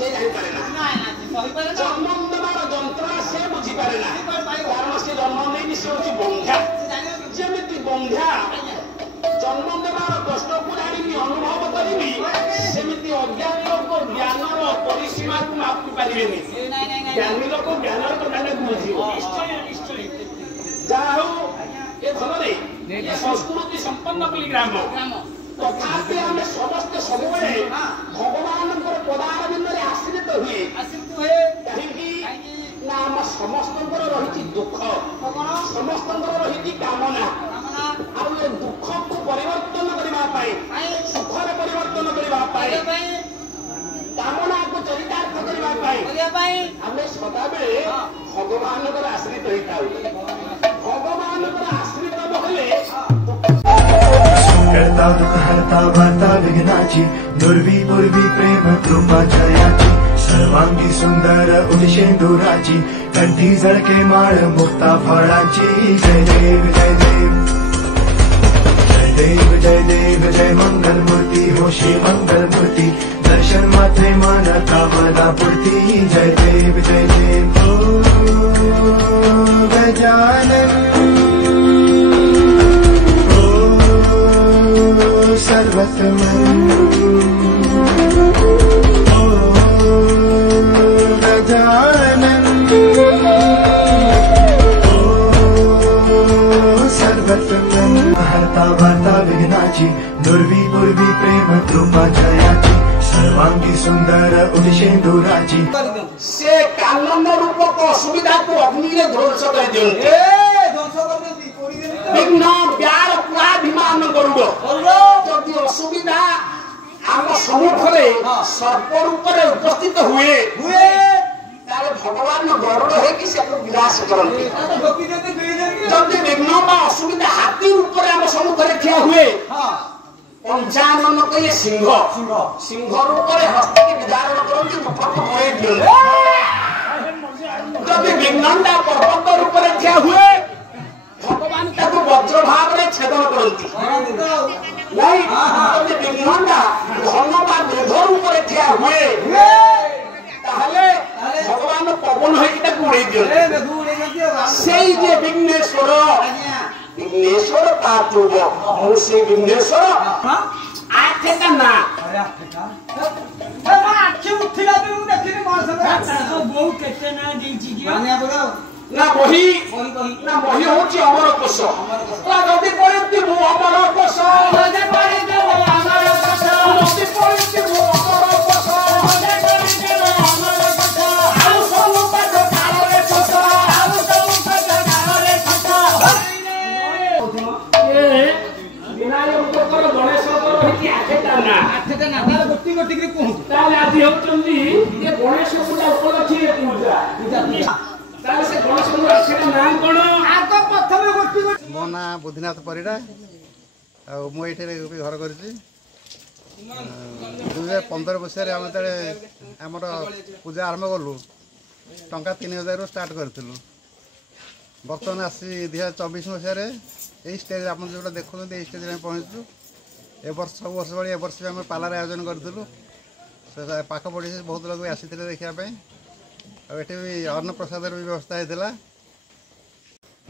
से जानी पारे ना जन्म देवार जंत्रणा से बुझी पारे ना कारण से जन्म नहीं से होची बंध्या जेमिति बंध्या जन्म देवार कष्ट को जानी अनुभव करी सेमिति अज्ञानी लोक ज्ञान परिसीमा को मापी पारिबेनी ज्ञानी लोक ज्ञान को जाने बुझिबो निश्चय जाओ ये भल नहीं ये संस्कृति संपन्न कली ग्राम तथापि आम समस्ते सब भगवान पदारविंद आश्रित हुए कहीं आम समस्त रही दुख समस्त रही कामना आ दुख को परिवर्तन करने सुख परिवर्तन करने कामना को चरितार्थ करने आम सदा बेले भगवान आश्रित होता भगवान आश्रित करता दुख हरता वार्ता विघ्नाची दुर्वी पूर्वी प्रेम कृपा जयाची सर्वांगी सुंदर उदिशेंदुराची कंठी झळके माळ मुक्ता फळाची जय देव जय देव जय देव जय देव जय मंगल मूर्ती हो श्री मंगल मूर्ती दर्शन मात्रे मानता मना पूर्ती जय देव जय देव गजानन सर्वतमन गजानन सर्वतमन हरता वार्ता विघ्नाची दुर्वी पूर्वी प्रेम कृपा जयाची सर्वांगी सुंदर उदिशेंदुराची से कानन रूप को असुविधा को अग्नि रे ध्वंस कर दियंते विघ्न व्यार पुराभिमान करूब जदि असुविधा आम सम्मुखरे सर्प रूप उपस्थित हुए तारे भगवान गरुड़ है विनाश करते जदि विघ्न असुविधा हाथी रूप आम सम्मुखरे ठिया हुए पंचानन कहे सिंह सिंह रूप हस्ती की विदारण करते रूप को बोए दियंते जदि विघ्नटा पर्वत रूप ठिया हुए भगवान ताको वज्र भाव रे छेदन करंती नहीं जदि विघ्नटा धन बा मेघ रूप ठिया हुए ताहले भगवान पवन होई कि ताको उड़ै दियो सेई जे विघ्नेश्वर विघ्नेश्वर पातुब मु से विघ्नेश्वर आठेटा ना आखि उठिला भी मु देखिनी मानस बहु केते ना देछि कि माने बोलो ना बही ना बही होची अमर कोश ना जदि पड़िति मु अमर कोश जदि पड़िति मु अमर कोश जदि पड़िति मु अमर कोश जदि पड़िति मु अमर कोश आउ सब पद काले कोश आउ सब पद काले कोश ए विनायक कर गणेश कर होती आठेटा ना तार गोटी गोटी के कहू ताले आदि होचंदी ये गणेश पूजा उपलक्षी रे पूजा मो ना बुद्धिनाथ परिडा मुझे घर कर 2015 मसीह आम आमर पूजा आरंभ कलु टंका 3000 स्टार्ट करूँ बर्तमान आसी 2024 मसीह यही स्टेज आप जो देखुं स्टेज में पहुँचु ए वर्ष सब वर्ष भाई ए वर्ष भी आम पालार आयोजन करूँ पाख पड़ी बहुत लोग आसी देखापी एटे भी अन्न प्रसाद भी व्यवस्था होता।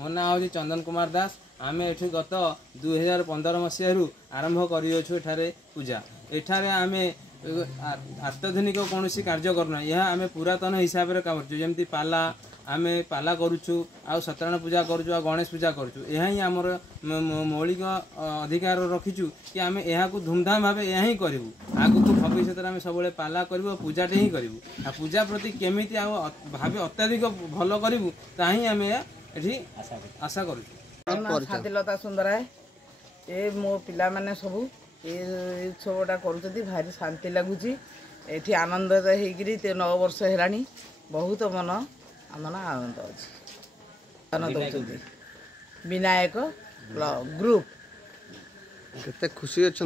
मो ना हूँ चंदन कुमार दास आम ये गत 2015 मसीह आरंभ कर पूजा एठारे आम अत्याधुनिक कौन कार्य करना यह आम पुरातन हिसाब से करमती पाला आम पाला करुचु आ सत्यनारायण पूजा करुचु आ गणेश पूजा करुचु यह ही आमर मौलिक अधिकार रखीचु कि आम यह धूमधाम भाव यह ही करूँ आगु भविष्य में सब पाला करूँ पूजाटे ही करूँ आ पूजा प्रति केमी भाव अत्याधिक भल करूँ ताही आम ये आशा करूँ। शांतिलता सुंदराय ए मो पिला माने सबू ये उत्सवटा करुँच भारी शांति लगुच ये आनंद होगी 9 वर्ष है बहुत मन आमना आनंद अच्छे विनायक ग्रुप केते खुशी अच्छा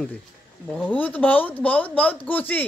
बहुत बहुत बहुत बहुत खुशी।